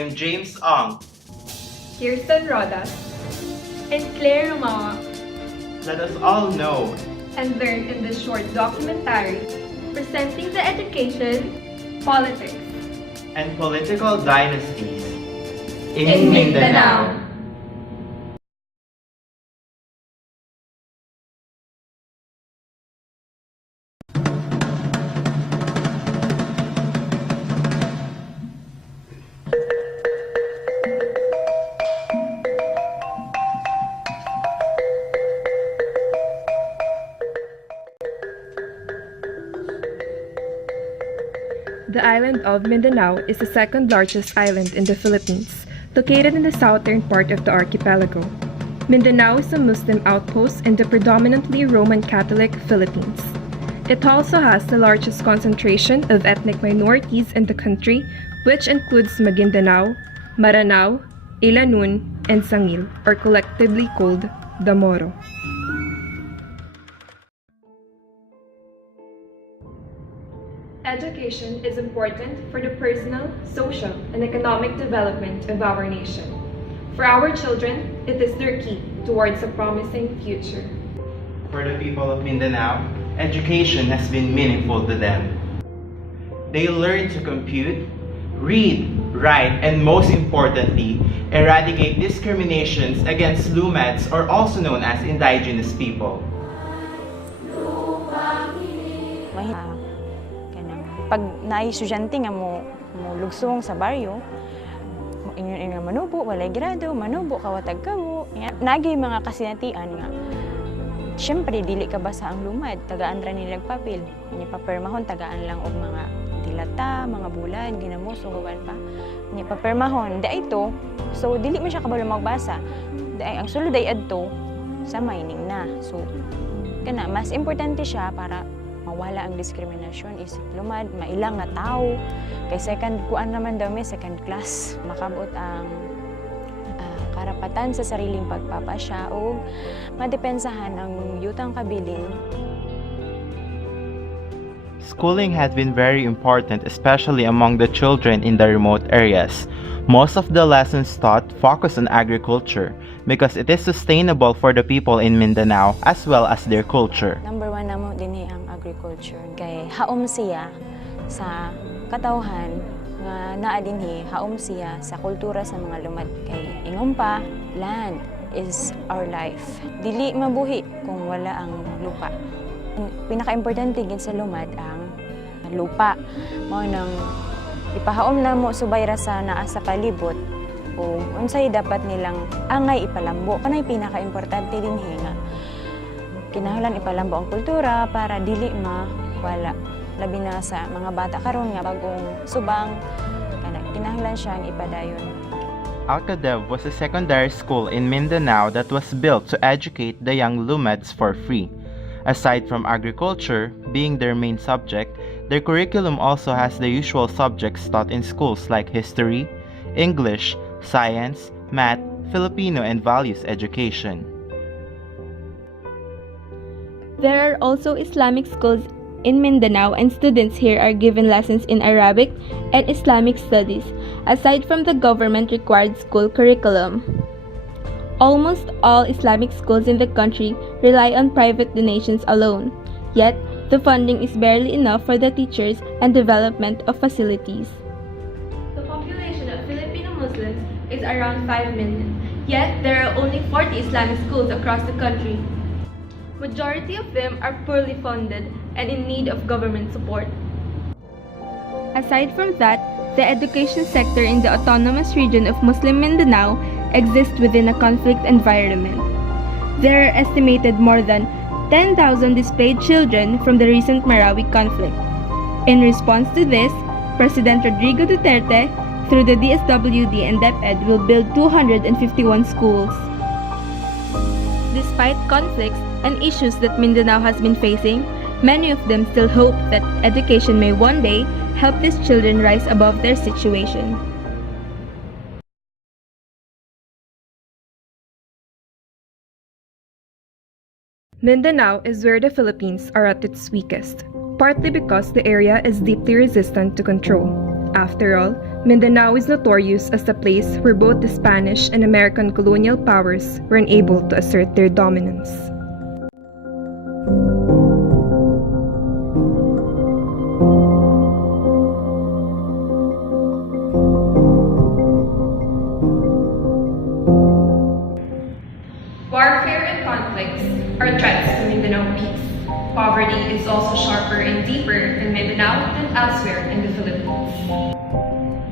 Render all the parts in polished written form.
am James Ong. Kirsten Rodas, and Claire Rumawa, Let us all know and learn in this short documentary presenting the education, politics, and political dynasties in Mindanao. The island of Mindanao is the second largest island in the Philippines, located in the southern part of the archipelago. Mindanao is a Muslim outpost in the predominantly Roman Catholic Philippines. It also has the largest concentration of ethnic minorities in the country, which includes Maguindanao, Maranao, Ilanun, and Sangil, or collectively called the Moro. Education is important for the personal, social, and economic development of our nation. For our children, it is their key towards a promising future. for the people of Mindanao, education has been meaningful to them. They learn to compute, read, write, and most importantly, eradicate discriminations against Lumets, or also known as indigenous people. Pag na-estudyante nga mo lugsong sa baryo, inyo manubo, walay grado, manubo, kawatag kamo. Nagay mga kasinatian nga. Siyempre, dili ka basa ang lumad, tagaan ra nilag papel. Ini papermahon, tagaan lang og mga dilata, mga bulan, ginamuso, guban pa. Ini papermahon, da ito, so dili man siya kabalo magbasa. Da ang sulod ay adto sa mining na. So, kana, mas importante siya para mawala ang diskriminasyon is lumad, mailang nga tao. Kay second kuan naman daw may second class. Makabot ang karapatan sa sariling pagpapasya o madepensahan ang yutang kabilin. Schooling has been very important, especially among the children in the remote areas. Most of the lessons taught focus on agriculture because it is sustainable for the people in Mindanao as well as their culture. Number one na mo din ang agriculture. Kay haom siya sa katawhan nga naa dinhi, haom siya sa kultura sa mga lumad. Kay ingon pa, land is our life. Dili mabuhi kung wala ang lupa. Pinaka-importante gid sa lumad ang lupa. Mao nang ipahaom na mo subay ra sa naa sa palibot o unsay dapat nilang angay ipalambo. Kanay pinaka-importante dinhi nga kinahanglan ipalambo ang kultura para dili mawala. Labi na sa mga bata karon nga bagong subang, kinahanglan siyang ipadayon. Alcadev was a secondary school in Mindanao that was built to educate the young Lumets for free. Aside from agriculture being their main subject, their curriculum also has the usual subjects taught in schools like history, English, science, math, Filipino, and values education. There are also Islamic schools in Mindanao, and students here are given lessons in Arabic and Islamic studies, aside from the government-required school curriculum. Almost all Islamic schools in the country rely on private donations alone, yet the funding is barely enough for the teachers and development of facilities. The population of Filipino Muslims is around 5 million, yet there are only 40 Islamic schools across the country. Majority of them are poorly funded and in need of government support. Aside from that, the education sector in the autonomous region of Muslim Mindanao exists within a conflict environment. There are estimated more than 10,000 displaced children from the recent Marawi conflict. In response to this, President Rodrigo Duterte, through the DSWD and DepEd, will build 251 schools. Despite conflicts and issues that Mindanao has been facing, many of them still hope that education may one day help these children rise above their situation. Mindanao is where the Philippines are at its weakest, partly because the area is deeply resistant to control. After all, Mindanao is notorious as a place where both the Spanish and American colonial powers were unable to assert their dominance. Warfare and conflicts are threats to Mindanao peace. Poverty is also sharper and deeper in Mindanao than elsewhere in the Philippines.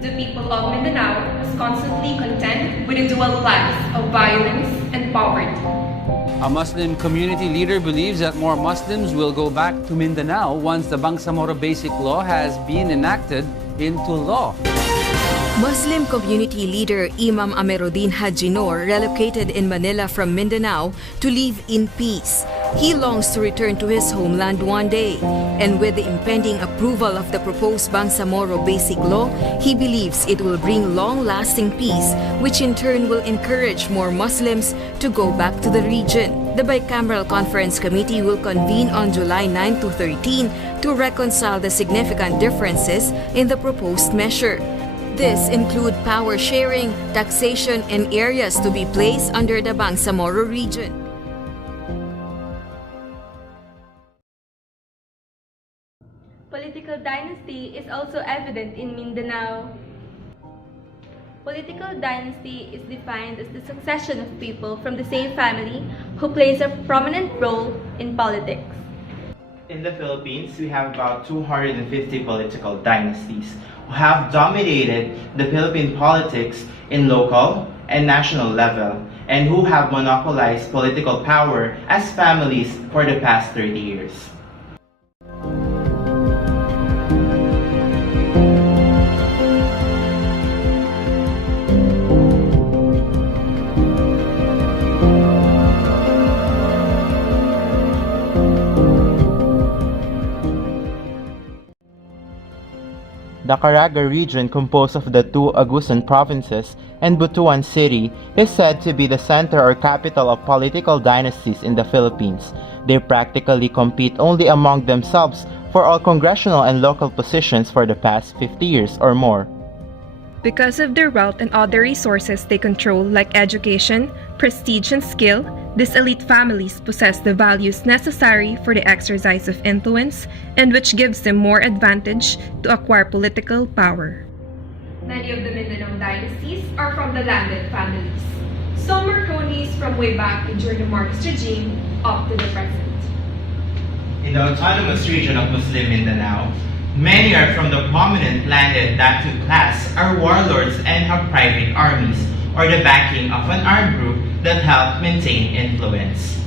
The people of Mindanao must constantly contend with a dual class of violence and poverty. A Muslim community leader believes that more Muslims will go back to Mindanao once the Bangsamoro Basic Law has been enacted into law. Muslim community leader Imam Amiruddin Haji Noor relocated in Manila from Mindanao to live in peace. He longs to return to his homeland one day. And with the impending approval of the proposed Bangsamoro Basic Law, he believes it will bring long-lasting peace, which in turn will encourage more Muslims to go back to the region. The Bicameral Conference Committee will convene on July 9 to 13 to reconcile the significant differences in the proposed measure. This include power sharing, taxation, and areas to be placed under the Bangsamoro region. Political dynasty is also evident in Mindanao. Political dynasty is defined as the succession of people from the same family who plays a prominent role in politics. In the Philippines, we have about 250 political dynasties who have dominated the Philippine politics in local and national level and who have monopolized political power as families for the past 30 years. The Caraga region, composed of the two Agusan provinces and Butuan City, is said to be the center or capital of political dynasties in the Philippines. They practically compete only among themselves for all congressional and local positions for the past 50 years or more. Because of their wealth and other resources they control, like education, prestige, and skill, these elite families possess the values necessary for the exercise of influence and which gives them more advantage to acquire political power. Many of the Mindanao dynasties are from the landed families. Some are cronies from way back during the Marcos regime up to the present. In the autonomous region of Muslim Mindanao, many are from the prominent landed Datu class, are warlords and have private armies or the backing of an armed group that help maintain influence.